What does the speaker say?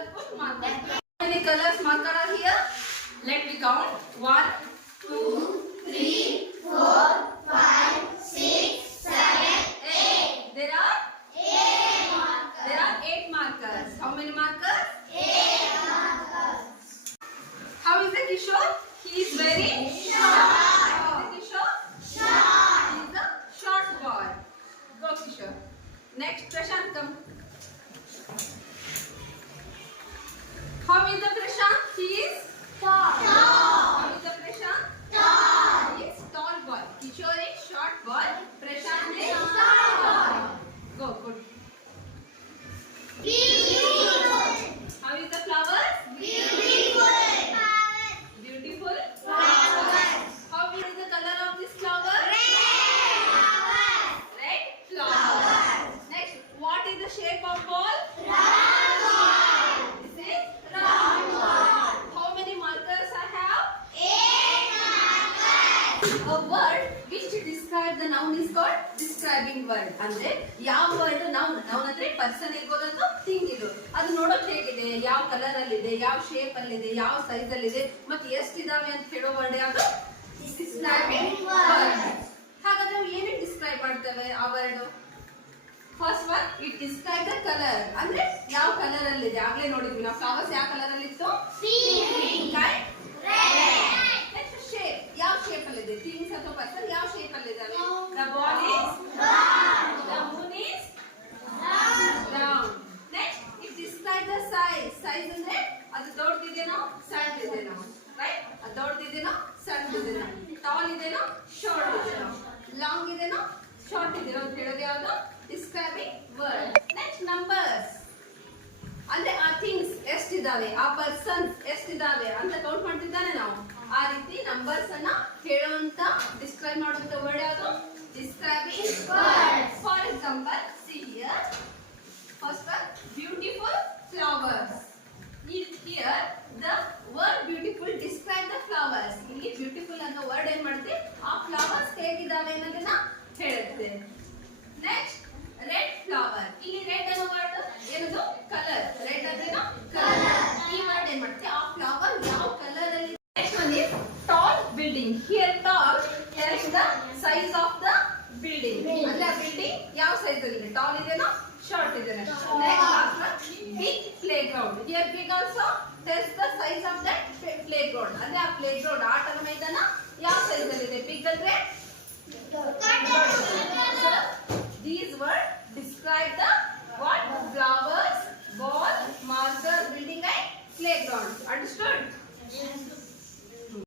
colorful markers. How many colors marker are here? Let me count. 1, 2, 3, 4, 5, 6, 7, 8. There are 8 markers. There are 8 markers. How many markers? 8 markers. How is the Kishore? He is very short. How is the Kishore? Short. He is a short boy. Go Kishore. Next, Prashant, come. How is the Prashant? He is tall. How is the Prashant? Tall. He is tall boy. Kishore is short boy. Prashant is tall boy. Go, good. Beautiful. How is the flowers? Beautiful. Beautiful flowers. How is the color of this flower? Red flowers. Next, what is the shape of ball? Round ball. This is round ball. How many markers I have? 8 markers. A word which describes the noun is called describing word. ಅಂದ್ರೆ ಯಾವ word noun ಅಂದ್ರೆ person ಇರ್ಬೋದು ಅಥವಾ thing ಇದು. ಅದು ನೋಡೋಕೆ ಹೇಗಿದೆ, ಯಾವ ಕಲರ್ ಅಲ್ಲಿ ಇದೆ, ಯಾವ ಶೇಪ್ ಅಲ್ಲಿ ಇದೆ, ಯಾವ ಸೈಜ್ ಅಲ್ಲಿ ಇದೆ, ಮತ್ತೆ ಎಷ್ಟಿದಾವೆ ಅಂತ ಹೇಳೋ ವರ್ಡ್ ಯಾವುದು? Describing word. ಹಾಗಾದ್ರೆ ನಾವು ಏನೇನು ಡಿಸ್ಕ್ರೈಬ್ ಮಾಡ್ತೇವೆ ಆ word? First one, it describe the colour. ಅಂದ್ರೆ ಯಾವ ಕಲರ್ ಅಲ್ಲಿ ಇದೆ. ಆಗ್ಲೇ ನೋಡಿದ್ವಿ ನಾವು ಫ್ಲವರ್ಸ್ ಯಾವ ಕಲರ್ ಅಲ್ಲಿ ಇತ್ತು? Pink and red. Next shape, ಯಾವ ಶೇಪ್ ಅಲ್ಲಿ ಇದೆ? ಥಿಂಗ್ಸ್ ಅಥವಾ ಪರ್ಸನ್ ಯಾವ ಶೇಪ್ ಅಲ್ಲಿ ಇದಾವೆ? The ball is round, the Moon is round. Next, it describe the size. Size ಅಂದ್ರೆ ಅದು ದೊಡ್ಡದಿದೆನೋ ಸಣ್ಣದಿದೆನೋ, ರೈಟ್? ಅದು ದೊಡ್ಡದಿದೆನೋ ಸಣ್ಣದಿದೆನೋ, ಟಾಲ್ ಇದೆನೋ ಶಾರ್ಟ್ ಇದೆನೋ, ಲಾಂಗ್ ಇದೆನೋ ಶಾರ್ಟ್ ಇದೆನೋ ಅಂತ ಹೇಳೋದು ಯಾವುದು? Describing word. ನೆಕ್ಸ್ಟ್, ನಂಬರ್ಸ್ ಅಂದ್ರೆ ಆ ಥಿಂಗ್ಸ್ ಎಷ್ಟಿದಾವೆ, ಆ ಪರ್ಸನ್ಸ್ ಎಷ್ಟಿದಾವೆ ಅಂತ ಕೌಂಟ್ ಮಾಡ್ತಿದ್ದಾನೆ ನಾವು. ಆ ರೀತಿ ನಂಬರ್ಸ್ ಅನ್ನ ಹೇಳುವಂತ ಡಿಸ್ಕ್ರೈಬ್ ಮಾಡುವಂತ ವರ್ಡ್ ಯಾವುದು? Describing word. For example, see here. First one, beautiful flowers. Here the word beautiful describe the flowers. ಇಲ್ಲಿ beautiful ಅನ್ನೋ ವರ್ಡ್ ಏನ್ ಮಾಡುತ್ತೆ? ಆ ಫ್ಲವರ್ಸ್ ಹೇಗಿದಾವೆ ಅನ್ನೋದನ್ನ ಹೇಳುತ್ತೆ. Next, red flower. ಇಲ್ಲಿ ರೆಡ್ ಅನ್ನೋ ವರ್ಡ್ ಏನದು? ಕಲರ್. ರೆಡ್ ಅಂದ್ರೇನು? ಕಲರ್. ಈ ವರ್ಡ್ ಏನ್ ಮಾಡುತ್ತೆ? ಆ ಫ್ಲವರ್ ಯಾವ ಕಲರ್ ಅಲ್ಲಿ. Next one is tall building. Here tall is the size of the building. ಅಂದ್ರೆ ಆ ಬಿಲ್ಡಿಂಗ್ ಯಾವ ಸೈಜ್ ಅಲ್ಲಿ ಇದೆ? ಟಾಲ್ ಇದೆನೋ ಶಾರ್ಟ್ ಇದೆನೋ. Next, last one, big playground. Here big also tells the size of that playground. ಅಂದ್ರೆ ಆ playground ಆಟದ ಮೈದಾನ ಯಾವ ಸೈಜ್ ಅಲ್ಲಿ ಇದೆ? ಬಿಗ್ ಅಂದ್ರೆ